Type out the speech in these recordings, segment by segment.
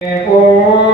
Eh, oh.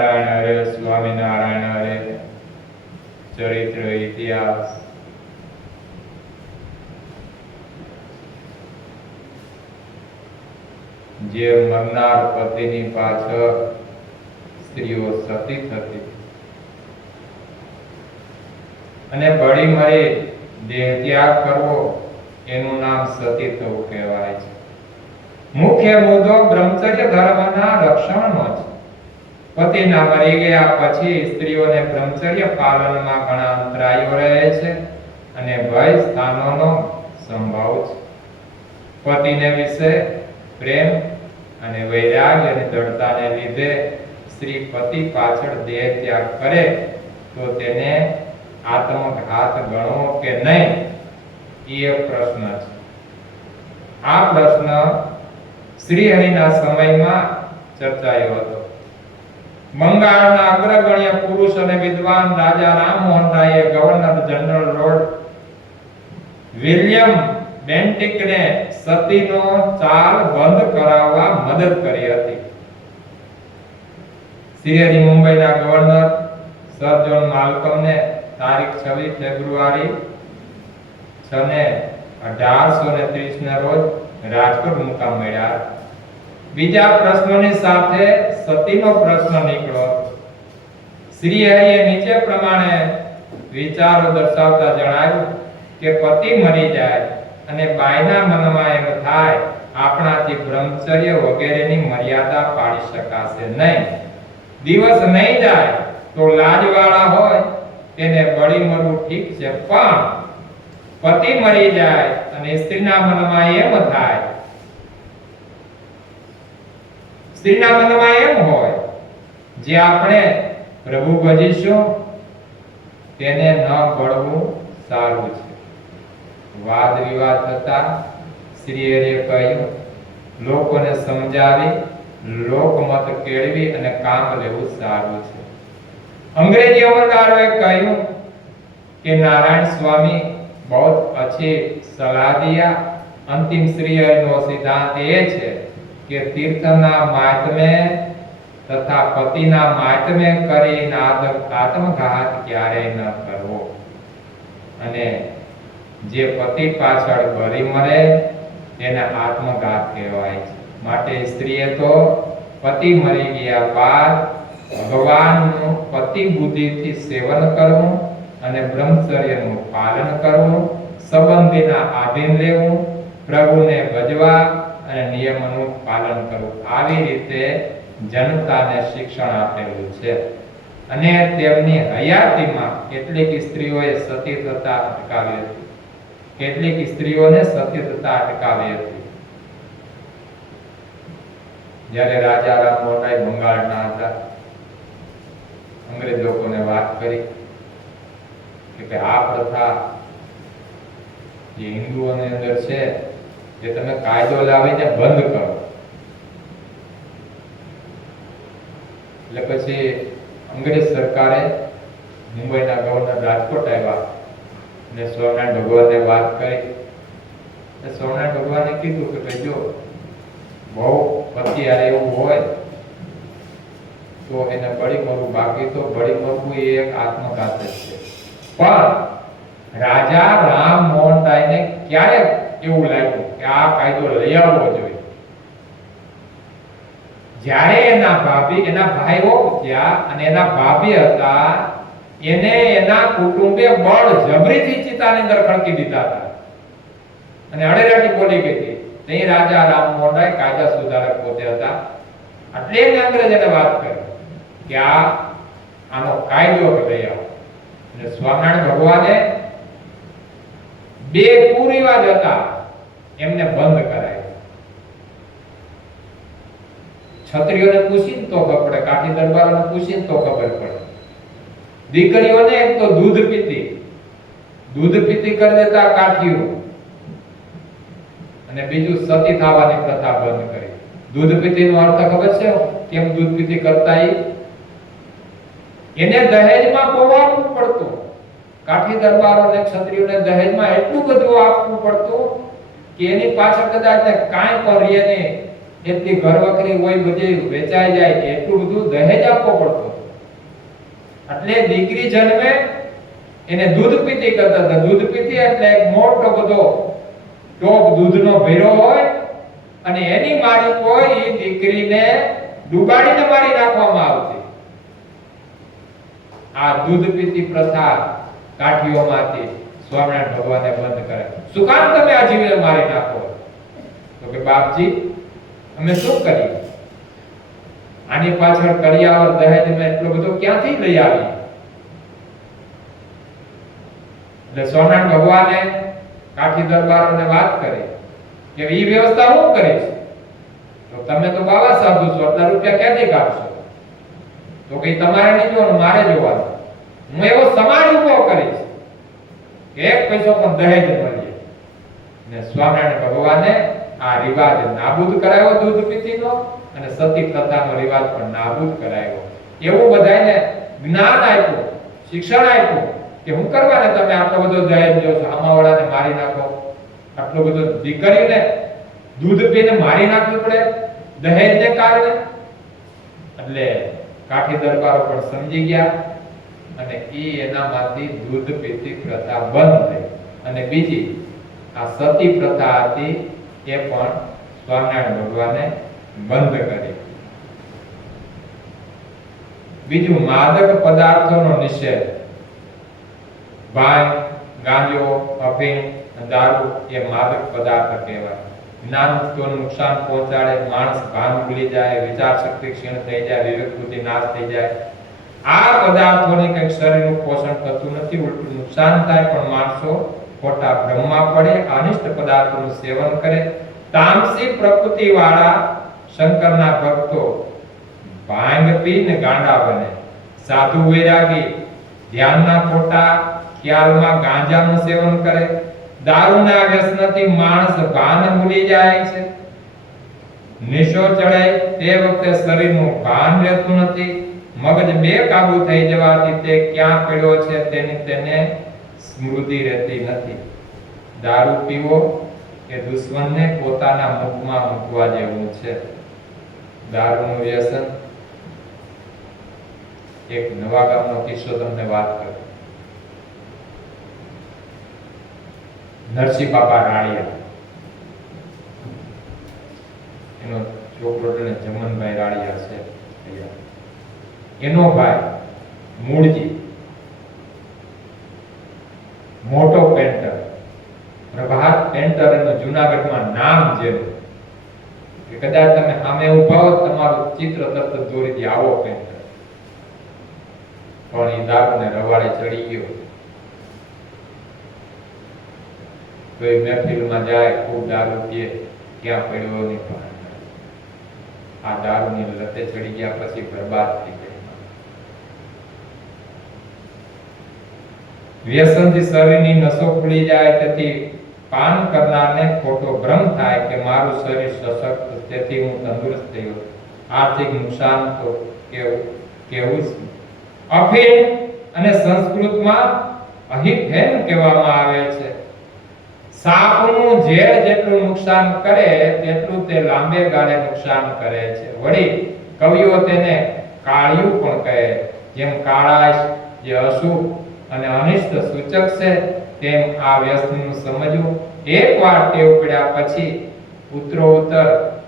Swaminarayan હરે સ્વામિનારાયણ હરે, ચરિત્ર, ઇતિહાસ. જે મરનાર પતિની પાછળ સ્ત્રીઓ સતી થતી. અને બળી મરી દેહ ત્યાગ કરવો, એનું નામ સતી થવું કહેવાય છે. મુખ્ય મુદ્દો બ્રહ્મચર્ય ધર્મના રક્ષણનો છે. પતિના મરી ગયા પછી સ્ત્રીઓને બ્રહ્મચર્ય પાલનમાં ઘણા અંતરાયો રહે છે અને ભય સ્થાનોનો સંભવ છે. પતિને વિશે પ્રેમ અને વૈરાગ્ય અને લીધે સ્ત્રી પતિ પાછળ દેહ ત્યાગ કરે તો તેને આત્મઘાત ગણવો કે નહીં, એ પ્રશ્ન છે. આ પ્રશ્ન શ્રી હરિના સમયમાં ચર્ચાયો હતો. બંગાળના અગ્રગણ્ય પુરુષ અને વિદ્વાન રાજા રામમોહન રાયે ગવર્નર જનરલ લોર્ડ વિલિયમ બેન્ટિકને સતીનો ચાલ બંધ કરાવવા મદદ કરી હતી. સિરિયાની મુંબઈના ગવર્નર સર જોન માલ્કમને તારીખ 26 ફેબ્રુઆરી સને 1830 ના રોજ રાજકોટ મુકામ મળ્યા બીજા પ્રશ્નની સાથે સતીનો પ્રશ્ન નીકળ્યો શ્રી હરિએ નીચે પ્રમાણે વિચારો દર્શાવતા જણાવ્યું કે પતિ મરી જાય અને બાયના મનમાં એમ થાય, આપણાથી બ્રહ્મચર્ય વગેરેની મર્યાદા પાડી શકાશે નહીં. દિવસ નહીં જાય તો લાજવાળા હોય, તેને બળી મરવું ઠીક છે, પણ પતિ મરી જાય અને સ્ત્રીના મનમાં એમ થાય સ્ત્રીના મનમાં એમ હોય, જે આપણે પ્રભુ ભજીશું, તેને ન ભળવું સારું છે. વાદ વિવાદ થતા શ્રીએ કહ્યું, લોકોને સમજાવી લોકમત કેળવી અને કામ લેવું સારું છે. અંગ્રેજી અમલદારોએ કહ્યું કે, નારાયણ સ્વામી બહુ અચ્છી સલાહ દિયા, અંતિમ શ્રી સિદ્ધાંત એ છે કે તીર્થના માતમે તથા પતિના માતમે કરીને આત્મઘાત ક્યારેય ન કરવો. અને જે પતિ પાછળ ભરી મરે તેને આત્મઘાત કહેવાય છે. માટે સ્ત્રીએ તો પતિ મરી ગયા બાદ ભગવાનનું પતિ બુદ્ધિથી સેવન કરવું અને બ્રહ્મચર્યનું પાલન કરવું, સંબંધીના આધીન રહેવું, પ્રભુને ભજવા અને નિયમોનું પાલન કરવું. આવી રીતે જનતાને શિક્ષણ આપેલું છે. અને તેમની હયાતીમાં કેટલીક સ્ત્રીઓએ સતી અટકાવી હતી. કેટલીક સ્ત્રીઓને સતી અટકાવી હતી. જ્યારે રાજા રામ મોટાઈ બંગાળના હતા, અંગ્રેજ લોકોને વાત કરી કે આ પ્રથા જે હિન્દુઓની અંદર છે જે તમે કાયદો લાવીને બંધ કરો. એટલે પછી અંગ્રેજ સરકારે મુંબઈના ગવર્નર રાજકોટ આવ્યા અને સ્વામિનારાયણ ભગવાનને વાત કરી. સ્વામિનારાયણ ભગવાને કીધું કે ભાઈ જો બહુ અત્યારે એવું હોય તો એને બળી મરવું બાકી તો બળી મરવું એ એક આત્મઘાત છે. પણ રાજા રામ મોહન રાયને ક્યારે એવું લાગ્યું કે આ કાયદો લઈ આવવો જોઈએ. જ્યારે એના ભાભી, એના ભાઈઓ ત્યાં અને એના ભાભી હતા, એને એના કુટુંબે બળ જબરીથી ચિતાની અંદર ખડકી દીધા હતા. અને અડેરાટી બોલી ગઈ હતી તે રાજા, રામ મોહનરાય કાયદા સુધારક પોતે હતા. એટલે એને અંગ્રેજોને વાત કરી કે આ આનો કાયદો લઈ આવો. અને સ્વામિનારાયણ ભગવાને બે કુરિવાજ હતા, એમને બંધ કરાય. છત્રીઓને પૂછીને તો ખબર પડે કાઠી દરબારોને પૂછીને તો ખબર પડે. દીકરીઓને એક તો દૂધ પીતી. દૂધ પીતી કરી દેતા કાઠીઓ અને બીજું સતી થવાની પ્રથા બંધ કરી. દૂધ પીતીનો અર્થ ખબર છે? કેમ દૂધ પીતી કરતા એને દહેજમાં પોવાનું પડતું. કાઠી દરબારોને ક્ષત્રિયોને દહેજમાં એટલું બધું આપવું પડતું કે એની પાછળ કદાચ ને કાંઈ પણ રહે ને એટલી ઘરવખરી હોય બધી વેચાઈ જાય, એટલું બધું દહેજ આપવો પડતું. એટલે દીકરી જન્મે, એને દૂધ પીતી કરતા હતા. દૂધ પીતી એટલે એક મોટો બધો ટોપ દૂધનો ભેરો હોય અને એની મારી કોઈ એ દીકરીને ડુબાડીને મારી નાખવામાં આવતી. આ દૂધ પીતી પ્રથા કાઠીઓમાંથી સ્વામિનારાયણ ભગવાનને બંધ કરે. શું કામ તમે આ જીવને મારી નાખો? તો કે બાપજી, અમે શું કરીએ? આની પાછળ કરિયાવર દહેજ મેં એટલો બધો ક્યાંથી લઈ આવી એટલે સ્વામિનારાયણ ભગવાને કાઠી દરબારોને વાત કરી કે એ વ્યવસ્થા હું કરીશ? તો તમે તો બાવા સાધુ છો અત્યારે રૂપિયા ક્યાંથી કાઢશો? તો કઈ તમારે નહીં જોવાનું, મારે જોવાનું. હું એવો સમાજ ઊભો કરીશ એક પૈસો પણ દહેજ મળીએ ને સ્વામિનારાયણ ભગવાને આ રિવાજ નાબૂદ કરાયો દૂધ પીતીનો અને સતી પ્રથાનો રિવાજ પણ નાબૂદ કરાયો એવું બધાને જ્ઞાન આપ્યું, શિક્ષણ આપ્યું કે હું કરવાને તમે આટલો બધો દહેજ લો છો, આમાવાળાને મારી નાખો. આટલો બધો દીકરીને દૂધ પીને મારી નાખવું પડે દહેજને કારણે. એટલે કાઠી દરબારો પણ સમજી ગયા. અને એ એનામાંથી દૂધ, પીતી પ્રથા બંધ થઈ. અને બીજી, આ સતી પ્રથા હતી એ પણ સ્વામિનારાયણ ભગવાને બંધ કરી. બીજું, માદક પદાર્થોનો નિષેધ. ભાંગ ગાંજો, અફીણ, દારૂ એ માદક પદાર્થ કહેવાય. જ્ઞાન તો નુકસાન પહોંચાડે, માણસ ભાન ભૂલી જાય વિચાર શક્તિ ક્ષીણ થઈ જાય, વિવેક બુદ્ધિ નાશ થઈ જાય આ પદાર્થોને કંઈક શરીરનું પોષણ થતું નથી, ઉલટું નુકસાન થાય, પણ માણસો ખોટા ભ્રમમાં પડે, અનિષ્ટ પદાર્થોનું સેવન કરે. તામસી પ્રકૃતિ શંકરના ભક્તો ભાંગ પીને ગાંડા બને. સાધુ વૈરાગી ધ્યાનના ખોટા ખ્યાલમાં ગાંજાનું સેવન કરે. દારૂના વ્યસનથી માણસ ભાન ભૂલી જાય છે. નિશો ચડાય તે વખતે શરીરનું ભાન રહેતું નથી. મગજ બે કાબુ થઈ જવાથી તે ક્યાં પડ્યો છે તેની તેને સ્મૃતિ રહેતી નથી. દારૂ પીવો એ દુશ્મનને પોતાના મુખમાં મૂકવા જેવું છે. દારૂનું વ્યસન એક નવા ગામનો કિસ્સો તમને વાત કરું. નરસિંહ બાપા રાળિયા છોકરો જમનભાઈ રાળિયા છે. એનો ભાઈ મૂળજી. મોટો પેન્ટર પ્રભાત પેન્ટર એનું જુનાગઢમાં નામ જેવું કદાચ તમે સામે ઊભા હો તમારું ચિત્ર તરત દોરી દે આવો પેન્ટર પણ એ દારૂને રવાડે ચડી ગયો. તો એ મહેફિલમાં જાય, ખૂબ દારૂ પીએ, ક્યાં પડ્યો નહીં. આ દારૂની લતે ચડી ગયા પછી બરબાદ થઈ ગઈ. વ્યસનથી શરીરની નસો ખુલી જાય, તેથી પાન કરનારને ખોટો ભ્રમ થાય કે મારું શરીર સશક્ત, તેથી હું તંદુરસ્ત થયો આર્થિક નુકસાન તો કેવું? કેવું છે? અફીણ અને સંસ્કૃતમાં અહિફેન કહેવામાં આવે છે. સાપનું ઝેર જેટલું નુકસાન કરે, તેટલું તે લાંબે ગાળે નુકસાન કરે છે. વળી, કવિઓ તેને કાળિયું પણ કહે, જેમ કાળાશ, જે અશુભ અને અનિષ્ટ સૂચક છે, તેમ આ વ્યસનનું સમજવું. એકવાર ટેવ પડ્યા પછી ઉત્તરોત્તર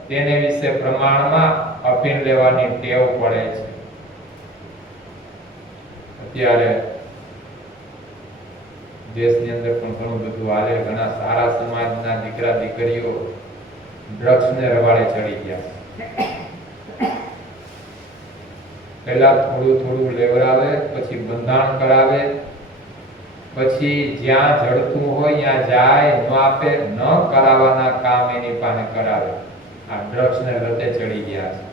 તેને વિશે પ્રમાણમાં અફીણ લેવાની ટેવ પડે છે. અત્યારે દેશની અંદર પણ ઘણું બધું હાલે, ઘણા સારા સમાજના દીકરા દીકરીઓ ડ્રગ્સને રવાડે ચડી ગયા. પહેલા થોડું થોડું લેવડાવે, પછી બંધાણ કરાવે પછી જ્યાં જડતું હોય ત્યાં જાય, ન આપે, ન કરાવવાના કામ એની પાસે કરાવે આ ડ્રગ્સ ને રતે ચડી ગયા છે.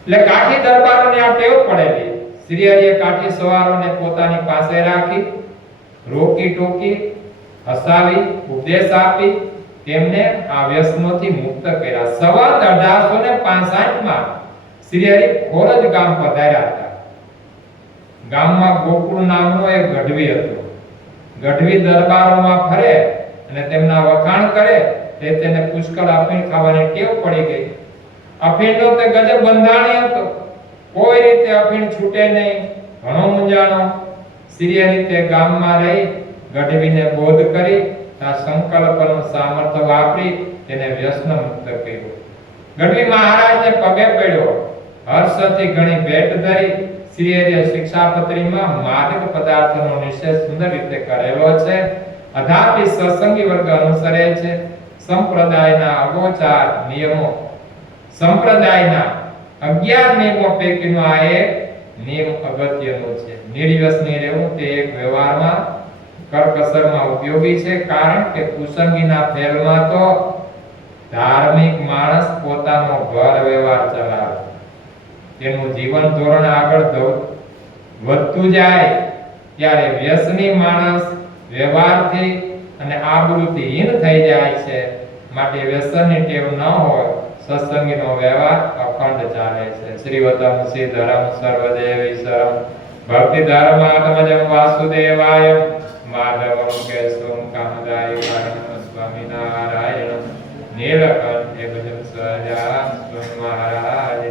એટલે કાઠી દરબારોને આ ટેવ પડેલી. શ્રીહરિએ કાઠી સવારોને પોતાની પાસે રાખી. રોકી ટોકી હસાવી, ઉપદેશ આપી, તેમને આ વ્યસનોથી મુક્ત કર્યા. સંવત અઢારસો ને માં શ્રીહરિ ખોરજ ગામ પધાર્યા હતા. ગામમાં ગોકુળ નામનો એક ગઢવી હતો. ગઢવી દરબારોમાં ફરે અને તેમના વખાણ કરે, તે તેને પુષ્કળ અફીણ ખાવાની ટેવ પડી ગઈ. અફીણનો તે ગજબ બંધાણી હતો. કોઈ રીતે અફીણ છૂટે નહીં. ઘણો મૂંઝાણો સિરિય રીતે ગામમાં રહી, ગઢવીને બોધ કરી આ સંકલ્પનું સામર્થ્ય વાપરી, તેને વ્યસન મુક્ત કર્યો. ગઢવી મહારાજને પગે પડ્યો. હર્ષથી ઘણી ભેટ ધરી શ્રીએ શિક્ષાપત્રીમાં માદક પદાર્થનો નિષેધ સુંદર રીતે કરેલો છે. અધાપી સત્સંગી વર્ગ અનુસરે છે. સંપ્રદાયના અગોચાર નિયમો. સંપ્રદાયના 11 નિયમો પૈકીનો આ એક નિયમ અગત્યનો છે. નિર્વ્યસની રહેવું તે એક વ્યવહારમાં કરકસરમાં ઉપયોગી છે, કારણ કે કુસંગીના ફેલમાં તો ધાર્મિક માણસ પોતાનો ઘર વ્યવહાર ચલાવે. તેનું જીવન ધોરણ આગળ વધતું જાય ત્યારે વ્યસની માણસ વ્યવહારથી અને આબરૂથી હીન થઈ જાય છે. માટે વ્યસનની ટેવ ન હોય, સત્સંગીનો વ્યવહાર અખંડ ચાલે છે. શ્રીવતમ શ્રી ધરમ સર્વદેવ ઈશ્વરમ ભક્તિ ધર્મ આત્મજમ વાસુદેવાય. માધવમ કેશવમ કામદાય સ્વામિનારાયણ નીલકંઠ ભજન સહજા સ્વામી મહારાજ